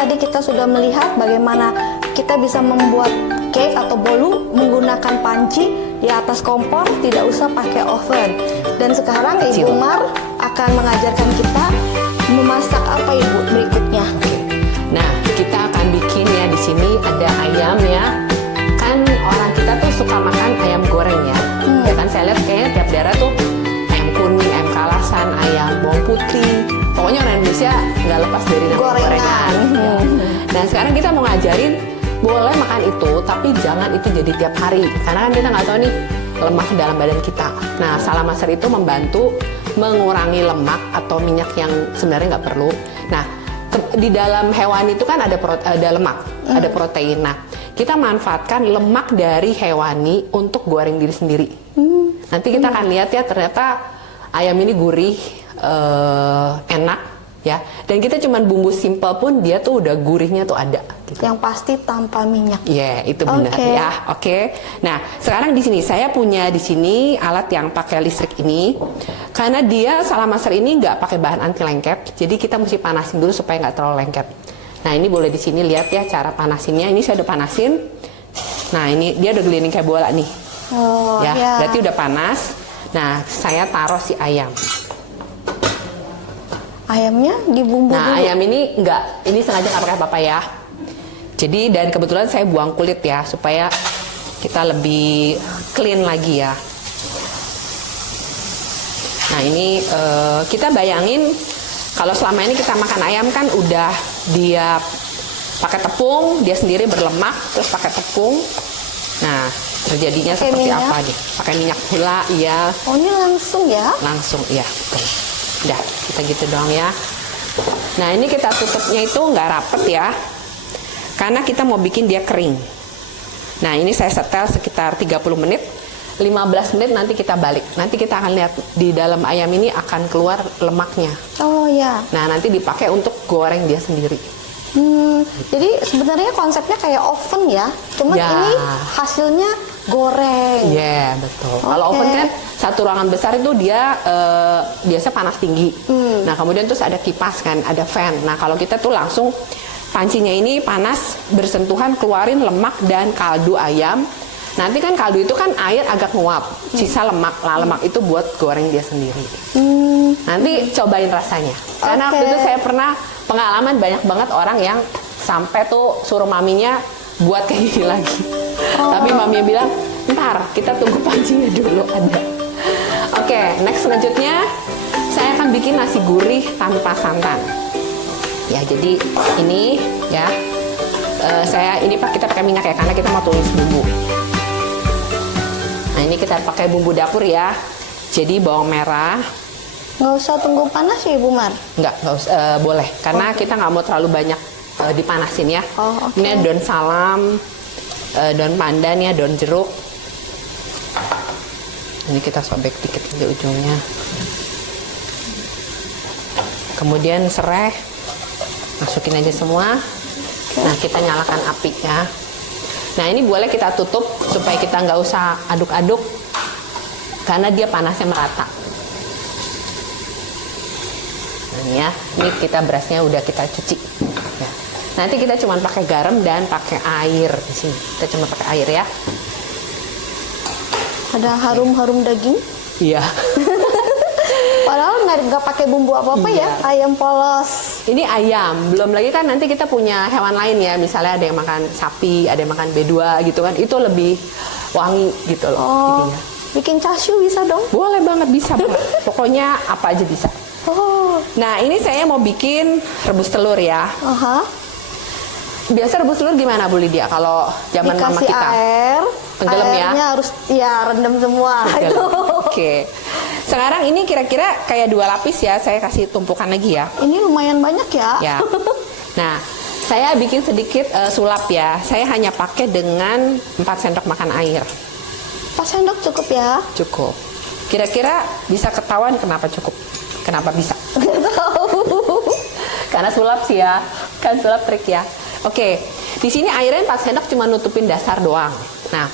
tadi kita sudah melihat bagaimana kita bisa membuat cake atau bolu menggunakan panci di atas kompor, tidak usah pakai oven. Dan sekarang Ibu Mar akan mengajarkan kita memasak apa Ibu berikutnya. Nah, kita akan bikin ya, di sini ada ayam ya. Kan orang kita tuh suka makan ayam goreng ya. Ya kan, saya lihat kayaknya tiap daerah tuh ayam kuning, ayam kalasan, ayam bawang putih. Pokoknya orang Indonesia nggak lepas dari nama gorengan. Dan sekarang kita mau ngajarin boleh makan itu, tapi jangan itu jadi tiap hari. Karena kan kita nggak tahu nih lemak dalam badan kita. Nah, Salamaster itu membantu mengurangi lemak atau minyak yang sebenarnya nggak perlu. Nah, di dalam hewan itu kan ada lemak, ada protein. Nah, kita manfaatkan lemak dari hewani untuk goreng diri sendiri. Nanti kita akan lihat ya, ternyata ayam ini gurih, enak ya. Dan kita cuman bumbu simple pun dia tuh udah gurihnya tuh ada. Gitu. Yang pasti tanpa minyak. Iya, itu benar ya. Oke. Nah, sekarang di sini saya punya di sini alat yang pakai listrik ini. Karena dia Salamaster ini nggak pakai bahan anti lengket, jadi kita mesti panasin dulu supaya nggak terlalu lengket. Nah, ini boleh di sini lihat ya cara panasinnya. Ini saya udah panasin. Nah, ini dia udah gelinding kayak bola nih. Oh, ya, ya. berarti udah panas. Nah, saya taruh si ayam. Ayamnya dibumbu Nah, dulu. ayam ini ini sengaja nggak pakai apa-apa ya. Jadi, dan kebetulan saya buang kulit ya, supaya kita lebih clean lagi ya. Nah, ini kita bayangin kalau selama ini kita makan ayam kan udah dia pakai tepung, dia sendiri berlemak, terus pakai tepung. Nah, terjadinya pakai seperti minyak. apa nih? Pakai minyak pula, iya. Oh, ini langsung ya? Langsung, iya. Betul. Udah, kita gitu dong ya. Nah, ini kita tutupnya itu nggak rapet ya. Karena kita mau bikin dia kering. Nah, ini saya setel sekitar 30 menit. 15 menit nanti kita balik. Nanti kita akan lihat di dalam ayam ini akan keluar lemaknya. Oh ya. Nah, nanti dipakai untuk goreng dia sendiri. Jadi sebenarnya konsepnya kayak oven ya. Cuman Ya. ini hasilnya goreng. Iya, betul. Kalau oven kan satu ruangan besar itu dia biasa panas tinggi. Nah, kemudian terus ada kipas kan, ada fan. Nah, kalau kita tuh langsung pancinya ini panas, bersentuhan, keluarin lemak dan kaldu ayam. Nanti kan kaldu itu kan air agak nguap, sisa lemak. Nah, lemak itu buat goreng dia sendiri. Nanti cobain rasanya. Karena waktu itu saya pernah pengalaman banyak banget orang yang sampai tuh suruh maminya buat kayak gini lagi. Tapi maminya bilang, ntar kita tunggu pancinya dulu ada. Oke, next selanjutnya saya akan bikin nasi gurih tanpa santan. Ya, jadi ini ya kita pakai minyak ya, karena kita mau tumis bumbu. Nah, ini kita pakai bumbu dapur ya. Jadi bawang merah. Nggak usah tunggu panas ya Ibu Mar? Nggak usah, boleh. Karena kita nggak mau terlalu banyak dipanasin ya. Ini ada daun salam, daun pandan ya, daun jeruk. Ini kita sobek dikit di ujungnya. Kemudian serai, masukin aja semua. Nah, kita nyalakan api ya. Nah, ini boleh kita tutup supaya kita nggak usah aduk-aduk karena dia panasnya merata. Nah, ini ya, ini kita berasnya udah kita cuci. Ya. Nanti kita cuma pakai garam dan pakai air di sini. Kita cuma pakai air ya. Ada harum-harum daging? Iya. Padahal nggak pakai bumbu apa-apa ya, ayam polos. Ini ayam, belum lagi kan nanti kita punya hewan lain ya, misalnya ada yang makan sapi, ada yang makan B2 gitu kan, itu lebih wangi gitu loh. Oh, jadinya. bikin chashu bisa dong? Boleh banget, bisa banget. Pokoknya apa aja bisa. Oh, Nah, ini saya mau bikin rebus telur ya. Biasa rebus telur gimana Bu Lydia kalau zaman mama dikasih kita? air, Tenggelam ya? airnya harus ya rendam semua. Oke. Sekarang ini kira-kira kayak 2 lapis ya, saya kasih tumpukan lagi ya. Ini lumayan banyak ya. Ya. Nah, saya bikin sedikit sulap ya. Saya hanya pakai dengan 4 sendok makan air. 4 sendok cukup ya? Cukup. Kira-kira bisa ketahuan kenapa cukup? Kenapa bisa? Nggak tahu. Karena sulap sih ya. Kan sulap trik ya. Oke. Di sini airnya 4 sendok cuma nutupin dasar doang. Nah,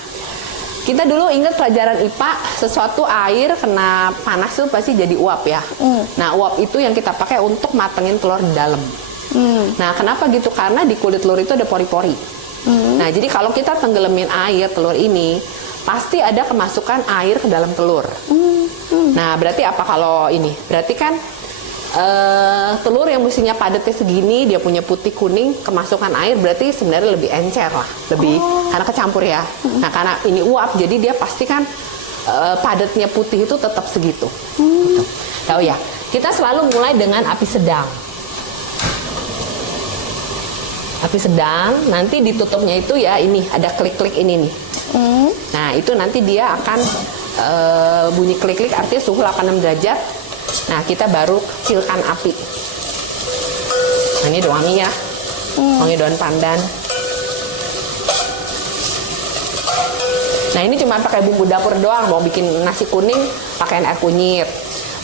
kita dulu ingat pelajaran IPA, sesuatu air kena panas tuh pasti jadi uap ya. Nah, uap itu yang kita pakai untuk matengin telur di dalam. Nah, kenapa gitu? Karena di kulit telur itu ada pori-pori. Nah, jadi kalau kita tenggelamin air telur ini, pasti ada kemasukan air ke dalam telur. Nah, berarti apa kalau ini? Berarti kan telur yang mestinya padatnya segini, dia punya putih kuning, kemasukan air, berarti sebenarnya lebih encer lah, lebih karena kecampur ya. Nah, karena ini uap, jadi dia pasti kan padatnya putih itu tetap segitu. Gitu. Tahu ya? Kita selalu mulai dengan api sedang. Api sedang, nanti ditutupnya itu ya ini ada klik-klik ini nih. Nah, itu nanti dia akan bunyi klik-klik, artinya suhu 86 derajat. Nah, kita baru kecilkan api. Nah, ini wangi ya, wangi daun pandan. Nah, ini cuma pakai bumbu dapur doang. Mau bikin nasi kuning, pakai air kunyit.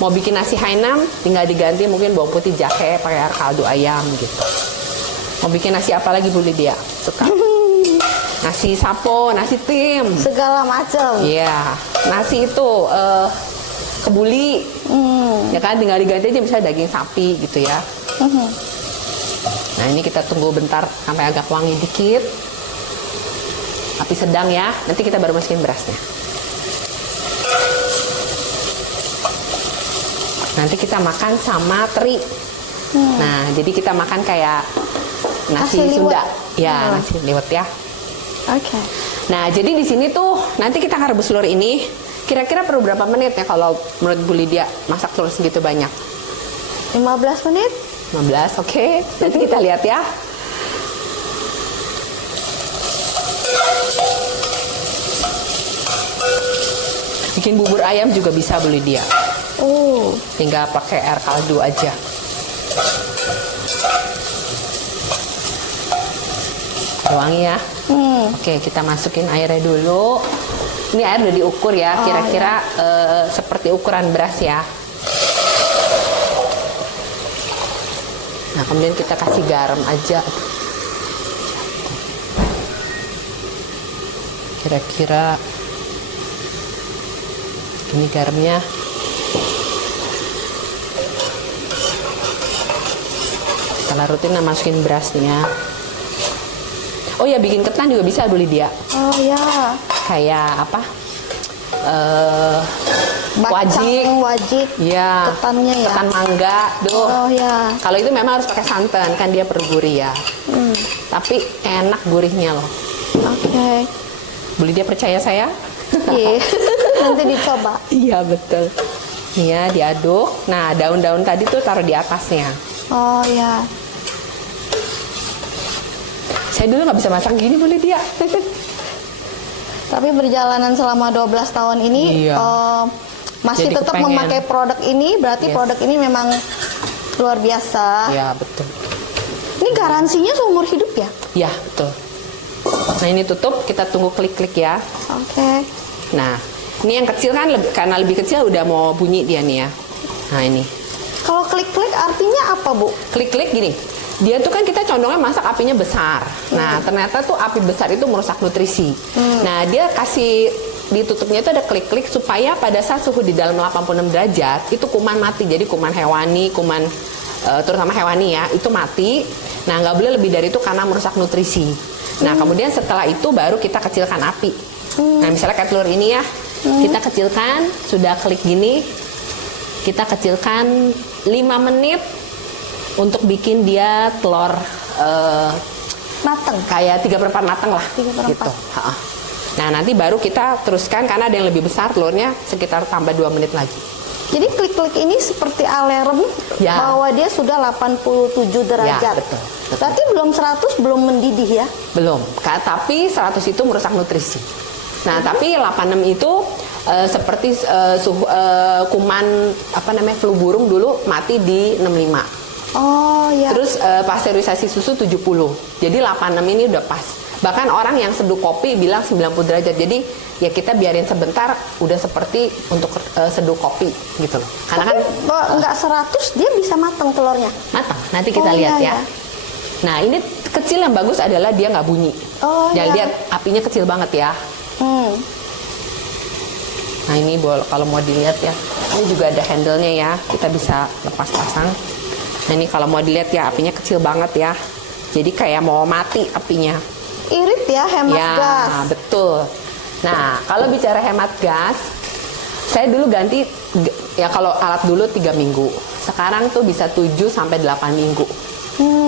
Mau bikin nasi Hainam, tinggal diganti mungkin bawang putih, jahe, pakai air kaldu ayam gitu. Mau bikin nasi apa lagi Bu Lydia? Suka. Nasi sapo, nasi tim. Segala macam. Iya, nasi itu kebuli. Ya kan, tinggal diganti aja misalnya daging sapi gitu ya. Nah, ini kita tunggu bentar sampai agak wangi dikit. Api sedang ya, nanti kita baru masukin berasnya. Nanti kita makan sama teri. Nah, jadi kita makan kayak nasi Sunda. Ya, nasi liwet ya. Oke. Nah, jadi di sini tuh nanti kita akan rebus telur ini. Kira-kira perlu berapa menit ya kalau menurut Bu Lydia masak telur segitu banyak? 15 menit. 15, oke. Nanti kita lihat ya. Bikin bubur ayam juga bisa Bu Lydia. Oh. Tinggal pakai air kaldu aja. Wangi ya. Oke, kita masukin airnya dulu. Ini air udah diukur ya, kira-kira seperti ukuran beras ya. Nah, kemudian kita kasih garam aja. Kira-kira ini garamnya. Kita larutin, masukin berasnya. Oh ya, bikin ketan juga bisa Bu Lydia. Oh ya. Kayak apa? Bacang, wajik. Iya. Ketannya ya. Ketan mangga, tuh. Oh ya. Kalau itu memang harus pakai santan, kan dia pergurih ya. Tapi enak gurihnya loh. Oke. Bu Lydia percaya saya? Iya. Nanti dicoba. Iya, betul. Iya, diaduk. Nah, daun-daun tadi tuh taruh di atasnya. Oh ya. Saya dulu nggak bisa masak gini Bu Lydia. Tapi berjalanan selama 12 tahun ini Iya. masih Jadi tetap kepengen. memakai produk ini, berarti Yes. produk ini memang luar biasa. Iya, betul. Ini garansinya seumur hidup ya? Iya, betul. Nah, ini tutup, kita tunggu klik-klik ya. Oke. Nah, ini yang kecil kan karena lebih kecil udah mau bunyi dia nih ya. Nah, ini. Kalau klik-klik artinya apa, Bu? Klik-klik gini. Dia tuh kan kita condongnya masak apinya besar. Nah, ternyata tuh api besar itu merusak nutrisi. Nah, dia kasih ditutupnya itu ada klik-klik supaya pada saat suhu di dalam 86 derajat itu kuman mati. Jadi kuman hewani, kuman terutama hewani ya, itu mati. Nah, nggak boleh lebih dari itu karena merusak nutrisi. Nah, kemudian setelah itu baru kita kecilkan api. Nah, misalnya kayak telur ini ya, kita kecilkan, sudah klik gini, kita kecilkan 5 menit untuk bikin dia telur Mateng. kayak 3/4 matang lah 3/4. gitu. Ha-ha. Nah, nanti baru kita teruskan karena ada yang lebih besar telurnya, sekitar tambah 2 menit lagi. Jadi klik-klik ini seperti alarm Ya. bahwa dia sudah 87 derajat. Ya, betul. Berarti belum 100, belum mendidih ya? Belum, tapi 100 itu merusak nutrisi. Nah, tapi 86 itu seperti suhu kuman apa namanya flu burung dulu mati di 65. Oh ya. Terus pasteurisasi susu 70. Jadi 86 ini udah pas. Bahkan orang yang seduh kopi bilang 90 derajat. Jadi ya kita biarin sebentar udah seperti untuk seduh kopi gitu loh. Karena kan nggak 100 dia bisa matang telurnya. matang. Nanti kita Oh, lihat iya, ya. iya. Nah, ini kecil yang bagus adalah dia nggak bunyi. Oh, Jangan iya. lihat apinya kecil banget ya. Nah, ini kalau mau dilihat ya, ini juga ada handle-nya ya. Kita bisa lepas pasang. Nah ini kalau mau dilihat ya apinya kecil banget ya. Jadi kayak mau mati apinya. Irit ya, hemat Ya, gas. betul. Nah, kalau bicara hemat gas, saya dulu ganti, ya kalau alat dulu 3 minggu. Sekarang tuh bisa 7 sampai 8 minggu.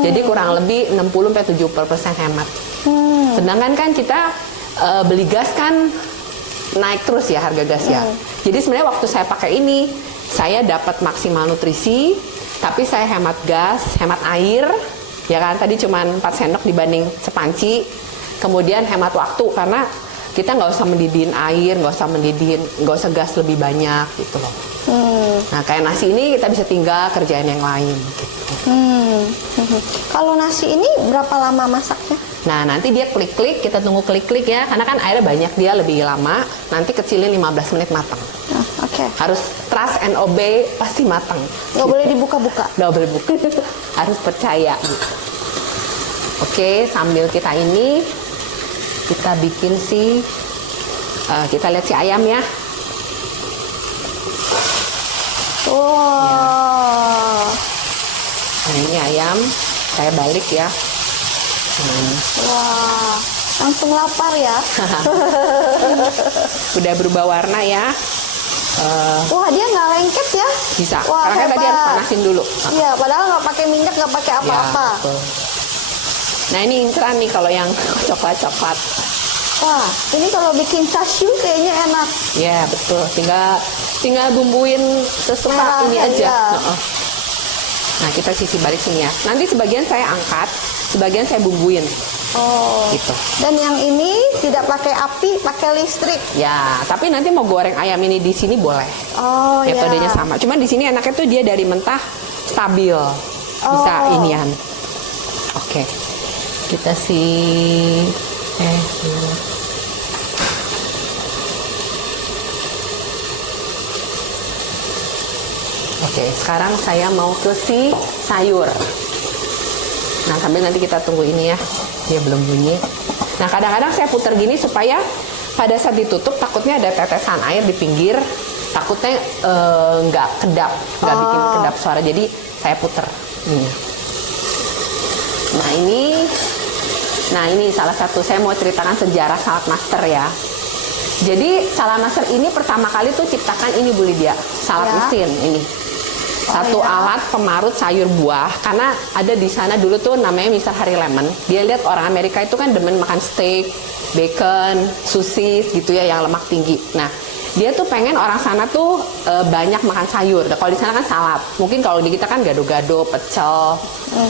Jadi kurang lebih 60-70% hemat. Sedangkan kan kita beli gas kan naik terus ya harga gas ya. Jadi sebenarnya waktu saya pakai ini, saya dapat maksimal nutrisi, tapi saya hemat gas, hemat air, ya kan tadi cuman 4 sendok dibanding sepanci. Kemudian hemat waktu karena kita nggak usah mendidih air, nggak usah gas lebih banyak gitu loh. Nah kayak nasi ini kita bisa tinggal kerjain yang lain. Gitu. Kalau nasi ini berapa lama masaknya? Nah nanti dia klik-klik, kita tunggu klik-klik ya, karena kan airnya banyak dia lebih lama. Nanti kecilin 15 menit matang. Oke. Harus trust and obey, pasti matang. Nggak boleh dibuka-buka. Nggak boleh buka, harus percaya. Gitu. Oke, sambil kita ini kita bikin kita lihat si ayam ya. Wow. Nah ini ayam, saya balik ya. Wah, langsung lapar ya. Udah berubah warna ya. Wah, dia nggak lengket ya? Bisa, Wah, karena kan tadi harus panasin dulu. Iya, padahal nggak pakai minyak, nggak pakai apa-apa. Ya, betul. Nah ini inceran nih kalau yang coklat-coklat. Wah, ini kalau bikin chashu kayaknya enak. Ya betul, tinggal bumbuin sesuka Merah, ini aja. ya. Nah kita sisi balik sini ya. Nanti sebagian saya angkat, sebagian saya bumbuin. Oh. Gitu. Dan yang ini tidak pakai api, pakai listrik. Ya, tapi nanti mau goreng ayam ini di sini boleh. Oh ya. Metodenya sama. Cuman di sini enaknya tuh dia dari mentah stabil, bisa inian. Oke, kita Oke, sekarang saya mau ke si sayur. Nah, sambil nanti kita tunggu ini ya. Dia belum bunyi. Nah, kadang-kadang saya putar gini supaya pada saat ditutup takutnya ada tetesan air di pinggir. Takutnya nggak kedap, nggak bikin kedap suara. Jadi saya putar ini. Nah ini salah satu saya mau ceritakan sejarah salad master ya. Jadi salad master ini pertama kali tuh ciptakan ini Bu Lydia, salad mesin ini. Satu alat pemarut sayur buah, karena ada di sana dulu tuh namanya Mr. Harry Lemon. Dia lihat orang Amerika itu kan demen makan steak, bacon, sosis gitu ya yang lemak tinggi. Nah, dia tuh pengen orang sana tuh banyak makan sayur. Kalau di sana kan salad. Mungkin kalau di kita kan gado-gado, pecel,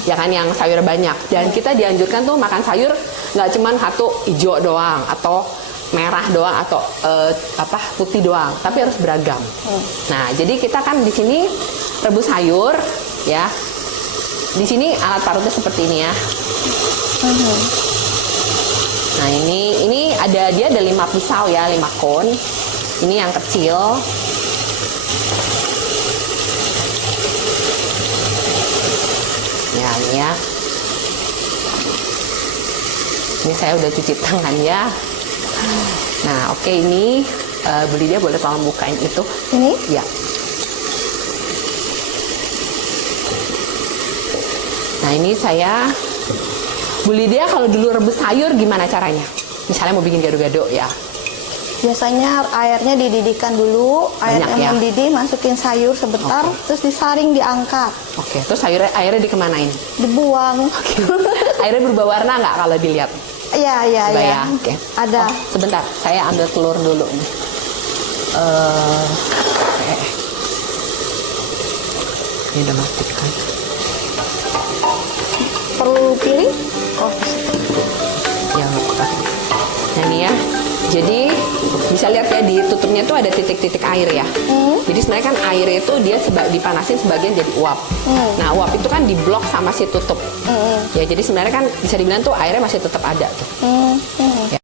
ya kan yang sayur banyak. Dan kita dianjurkan tuh makan sayur nggak cuman satu hijau doang atau merah doang atau putih doang, tapi harus beragam. Nah, jadi kita kan di sini rebus sayur, ya. Di sini alat parutnya seperti ini ya. Nah, ini ada 5 pisau ya, 5 kon. Ini yang kecil. Ya, ini ya. Ini saya udah cuci tangan ya. Nah, oke, ini Bu Lydia boleh tolong bukain itu. Ini? Ya. Nah, ini saya Bu Lydia kalau dulu rebus sayur gimana caranya? Misalnya mau bikin gado-gado ya. Biasanya airnya dididihkan dulu, airnya ya? mendidih, masukin sayur sebentar, terus disaring, diangkat. Oke, terus airnya dikemanain? Dibuang. Airnya berubah warna nggak kalau dilihat? Iya, iya, Coba iya. ya, oke. Ada. Oh, sebentar, saya ambil telur dulu nih. Oke. Ini udah mati kan? Perlu piring? Oh, Ya, nggak apa-apa. Nah, ini ya. Jadi bisa lihat ya di tutupnya tuh ada titik-titik air ya. Jadi sebenarnya kan air itu dia dipanasin sebagian jadi uap. Nah, uap itu kan diblok sama si tutup. Ya, jadi sebenarnya kan bisa dibilang tuh airnya masih tetap ada tuh. Ya.